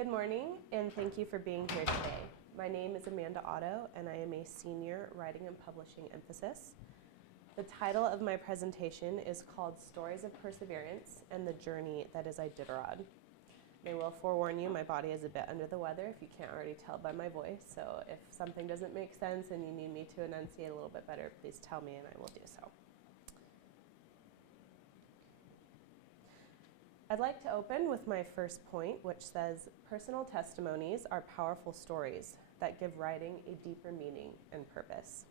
Good morning, and thank you for being here today. My name is Otto, and I am a senior writing and publishing emphasis. The title of my presentation is called Stories of Perseverance and the Journey that is Iditarod. I will forewarn you, my body is a bit under the weather if you can't already tell by my voice, so if something doesn't make sense and you need me to enunciate a little bit better, please tell me and I will do so. I'd like to open with my first point, which says, personal testimonies are powerful stories that give writing a deeper meaning and purpose.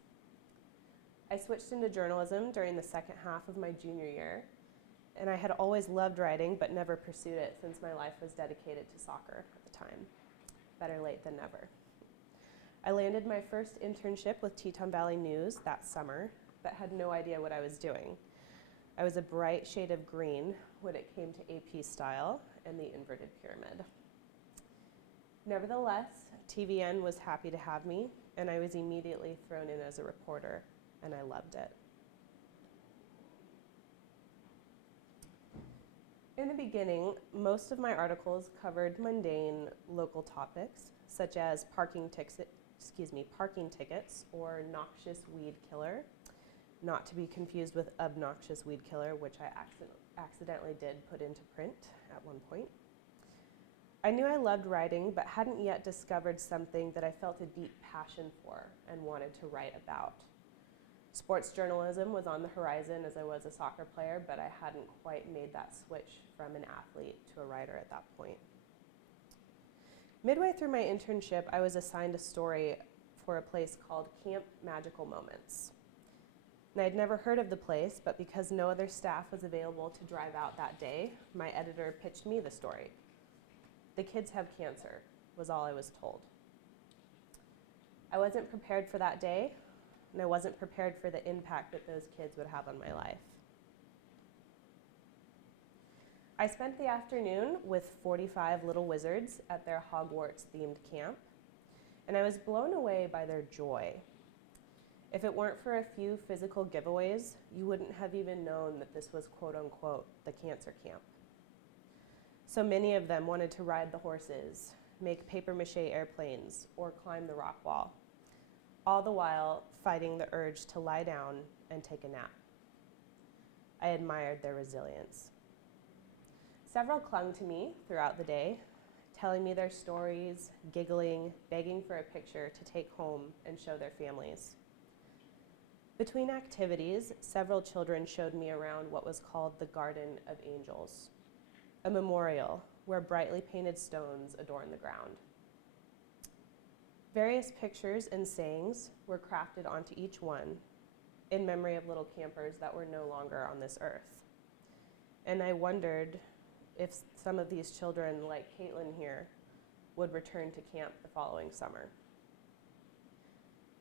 I switched into journalism during the second half of my junior year, and I had always loved writing but never pursued it since my life was dedicated to soccer at the time. Better late than never. I landed my first internship with Teton Valley News that summer, but had no idea what I was doing. I was a bright shade of green when it came to AP style and the inverted pyramid. Nevertheless, TVN was happy to have me, and I was immediately thrown in as a reporter, and I loved it. In the beginning, most of my articles covered mundane local topics, such as parking tickets or noxious weed killer, not to be confused with obnoxious weed killer, which I accidentally did put into print at one point. I knew I loved writing, but hadn't yet discovered something that I felt a deep passion for and wanted to write about. Sports journalism was on the horizon as I was a soccer player, but I hadn't quite made that switch from an athlete to a writer at that point. Midway through my internship, I was assigned a story for a place called Camp Magical Moments. And I'd never heard of the place, but because no other staff was available to drive out that day, my editor pitched me the story. The kids have cancer, was all I was told. I wasn't prepared for that day, and I wasn't prepared for the impact that those kids would have on my life. I spent the afternoon with 45 little wizards at their Hogwarts-themed camp, and I was blown away by their joy. If it weren't for a few physical giveaways, you wouldn't have even known that this was quote-unquote the cancer camp. So many of them wanted to ride the horses, make papier-mâché airplanes, or climb the rock wall, all the while fighting the urge to lie down and take a nap. I admired their resilience. Several clung to me throughout the day, telling me their stories, giggling, begging for a picture to take home and show their families. Between activities, several children showed me around what was called the Garden of Angels, a memorial where brightly painted stones adorn the ground. Various pictures and sayings were crafted onto each one in memory of little campers that were no longer on this earth. And I wondered if some of these children, like Caitlin here, would return to camp the following summer.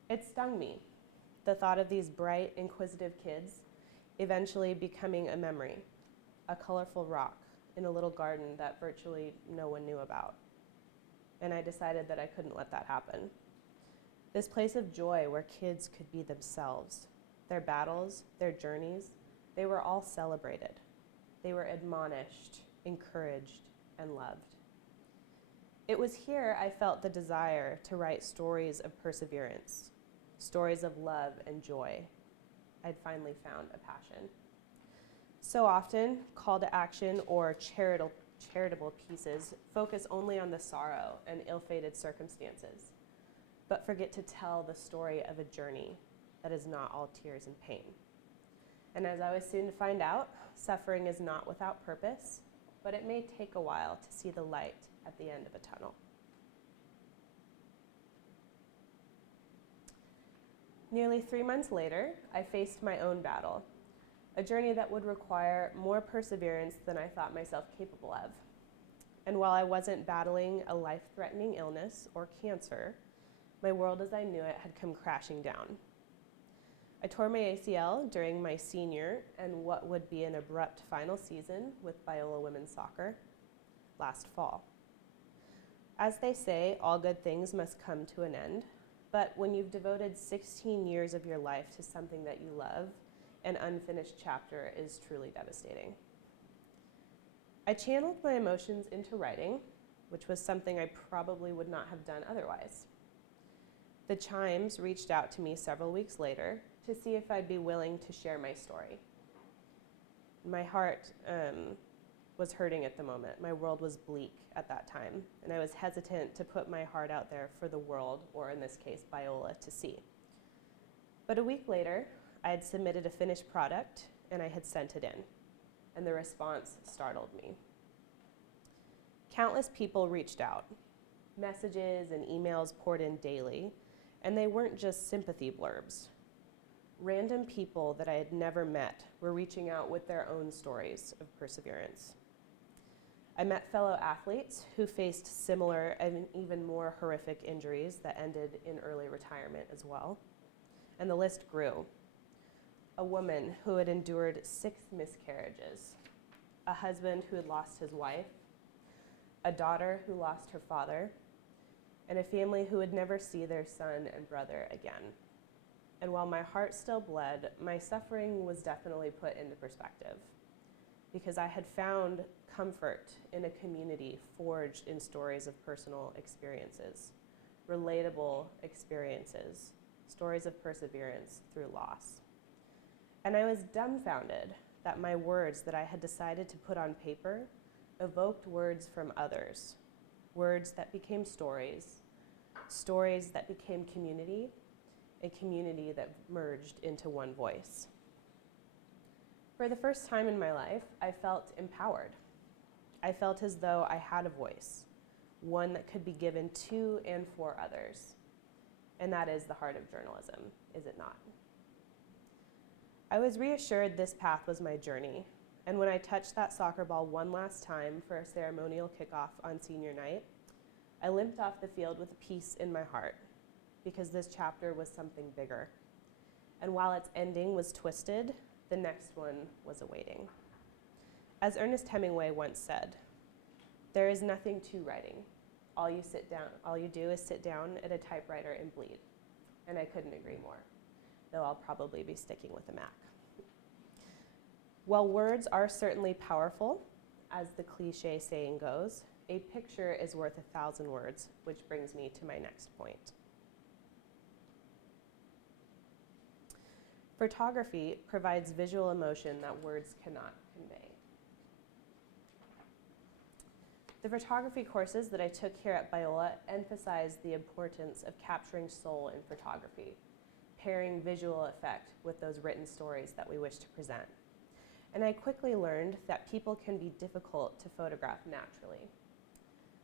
It stung me, the thought of these bright, inquisitive kids eventually becoming a memory, a colorful rock in a little garden that virtually no one knew about. And I decided that I couldn't let that happen. This place of joy where kids could be themselves, their battles, their journeys, they were all celebrated. They were admonished, encouraged, and loved. It was here I felt the desire to write stories of perseverance, stories of love and joy. I'd finally found a passion. So often, call to action or charitable pieces focus only on the sorrow and ill-fated circumstances, but forget to tell the story of a journey that is not all tears and pain. And as I was soon to find out, suffering is not without purpose, but it may take a while to see the light at the end of a tunnel. Nearly 3 months later, I faced my own battle, a journey that would require more perseverance than I thought myself capable of. And while I wasn't battling a life-threatening illness or cancer, my world as I knew it had come crashing down. I tore my ACL during my senior and what would be an abrupt final season with Biola women's soccer last fall. As they say, all good things must come to an end. But when you've devoted 16 years of your life to something that you love, an unfinished chapter is truly devastating. I channeled my emotions into writing, which was something I probably would not have done otherwise. The chimes reached out to me several weeks later to see if I'd be willing to share my story. My heart was hurting at the moment. My world was bleak at that time, and I was hesitant to put my heart out there for the world, or in this case, Biola, to see. But a week later, I had submitted a finished product, and I had sent it in, and the response startled me. Countless people reached out. Messages and emails poured in daily, and they weren't just sympathy blurbs. Random people that I had never met were reaching out with their own stories of perseverance. I met fellow athletes who faced similar and even more horrific injuries that ended in early retirement as well. And the list grew. A woman who had endured 6 miscarriages, a husband who had lost his wife, a daughter who lost her father, and a family who would never see their son and brother again. And while my heart still bled, my suffering was definitely put into perspective, because I had found comfort in a community forged in stories of personal experiences, relatable experiences, stories of perseverance through loss. And I was dumbfounded that my words that I had decided to put on paper evoked words from others, words that became stories, stories that became community, a community that merged into one voice. For the first time in my life, I felt empowered. I felt as though I had a voice, one that could be given to and for others. And that is the heart of journalism, is it not? I was reassured this path was my journey, and when I touched that soccer ball one last time for a ceremonial kickoff on senior night, I limped off the field with a peace in my heart, because this chapter was something bigger. And while its ending was twisted, the next one was awaiting. As Ernest Hemingway once said, "There is nothing to writing. All you do is sit down at a typewriter and bleed." And I couldn't agree more, though I'll probably be sticking with a Mac. While words are certainly powerful, as the cliche saying goes, a picture is worth 1,000 words, which brings me to my next point. Photography provides visual emotion that words cannot convey. The photography courses that I took here at Biola emphasized the importance of capturing soul in photography, pairing visual effect with those written stories that we wish to present. And I quickly learned that people can be difficult to photograph naturally.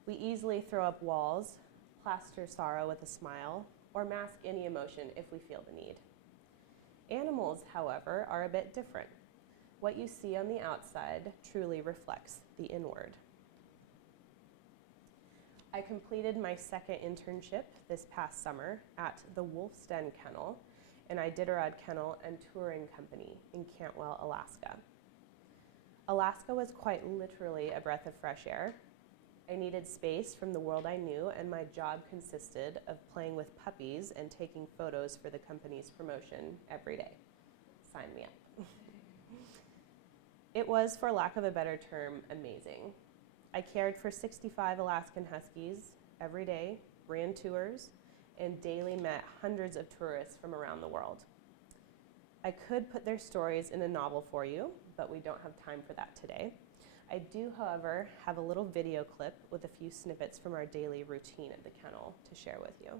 We easily throw up walls, plaster sorrow with a smile, or mask any emotion if we feel the need. Animals, however, are a bit different. What you see on the outside truly reflects the inward. I completed my second internship this past summer at the Wolf's Den Kennel, an Iditarod kennel and touring company in Cantwell, Alaska. Alaska was quite literally a breath of fresh air. I needed space from the world I knew, and my job consisted of playing with puppies and taking photos for the company's promotion every day. Sign me up. It was, for lack of a better term, amazing. I cared for 65 Alaskan Huskies every day, ran tours, and daily met hundreds of tourists from around the world. I could put their stories in a novel for you, but we don't have time for that today. I do, however, have a little video clip with a few snippets from our daily routine at the kennel to share with you.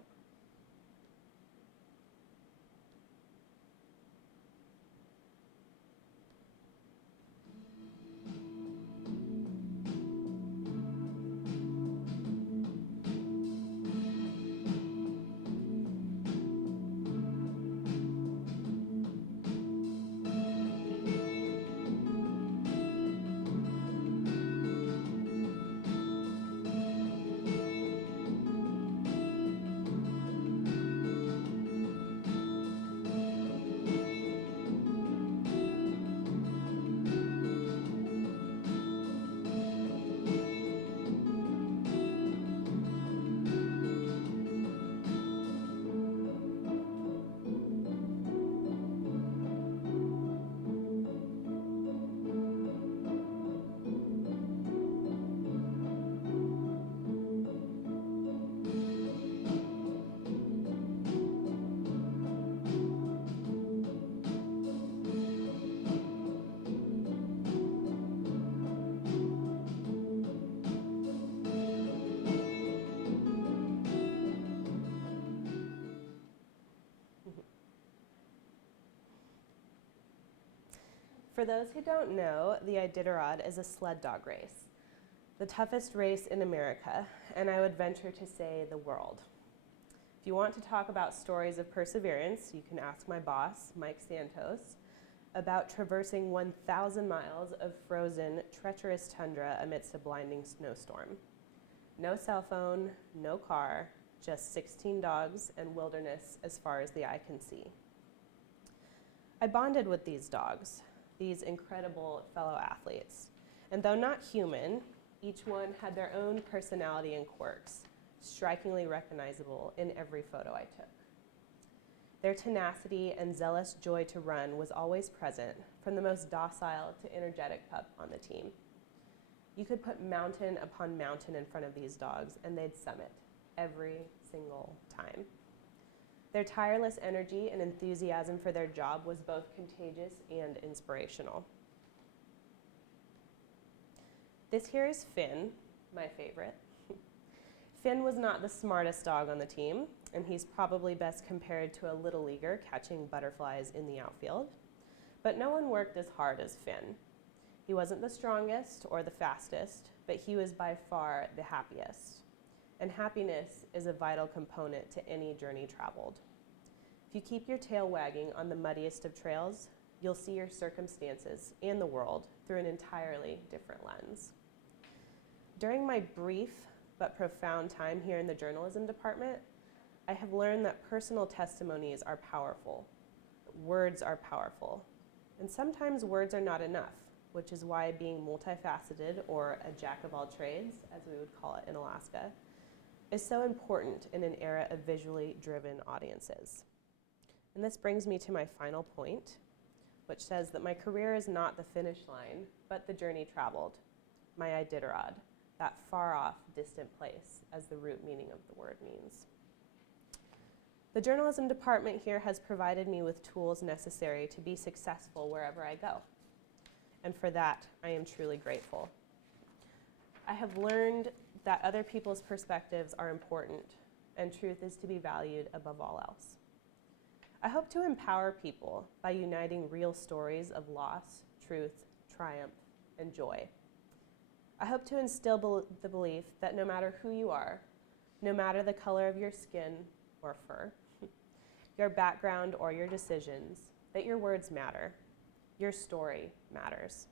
For those who don't know, the Iditarod is a sled dog race, the toughest race in America, and I would venture to say the world. If you want to talk about stories of perseverance, you can ask my boss, Mike Santos, about traversing 1,000 miles of frozen, treacherous tundra amidst a blinding snowstorm. No cell phone, no car, just 16 dogs and wilderness as far as the eye can see. I bonded with these dogs, these incredible fellow athletes. And though not human, each one had their own personality and quirks, strikingly recognizable in every photo I took. Their tenacity and zealous joy to run was always present, from the most docile to energetic pup on the team. You could put mountain upon mountain in front of these dogs, and they'd summit every single time. Their tireless energy and enthusiasm for their job was both contagious and inspirational. This here is Finn, my favorite. Finn was not the smartest dog on the team, and he's probably best compared to a little leaguer catching butterflies in the outfield. But no one worked as hard as Finn. He wasn't the strongest or the fastest, but he was by far the happiest. And happiness is a vital component to any journey traveled. If you keep your tail wagging on the muddiest of trails, you'll see your circumstances and the world through an entirely different lens. During my brief but profound time here in the journalism department, I have learned that personal testimonies are powerful. Words are powerful. And sometimes words are not enough, which is why being multifaceted, or a jack of all trades, as we would call it in Alaska, is so important in an era of visually driven audiences. And this brings me to my final point, which says that my career is not the finish line, but the journey traveled, my Iditarod, that far-off, distant place, as the root meaning of the word means. The journalism department here has provided me with tools necessary to be successful wherever I go. And for that, I am truly grateful. I have learned that other people's perspectives are important, and truth is to be valued above all else. I hope to empower people by uniting real stories of loss, truth, triumph, and joy. I hope to instill the belief that no matter who you are, no matter the color of your skin or fur, your background or your decisions, that your words matter. Your story matters.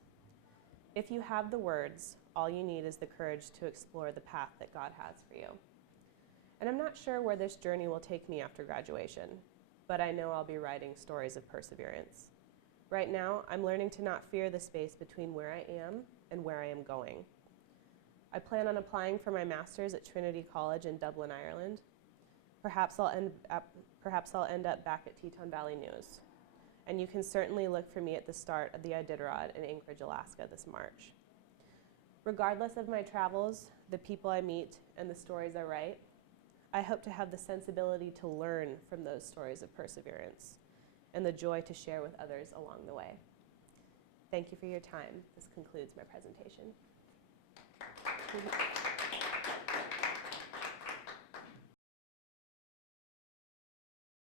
If you have the words, all you need is the courage to explore the path that God has for you. And I'm not sure where this journey will take me after graduation, but I know I'll be writing stories of perseverance. Right now, I'm learning to not fear the space between where I am and where I am going. I plan on applying for my master's at Trinity College in Dublin, Ireland. Perhaps I'll end up back at Teton Valley News. And you can certainly look for me at the start of the Iditarod in Anchorage, Alaska this March. Regardless of my travels, the people I meet, and the stories I write, I hope to have the sensibility to learn from those stories of perseverance and the joy to share with others along the way. Thank you for your time. This concludes my presentation.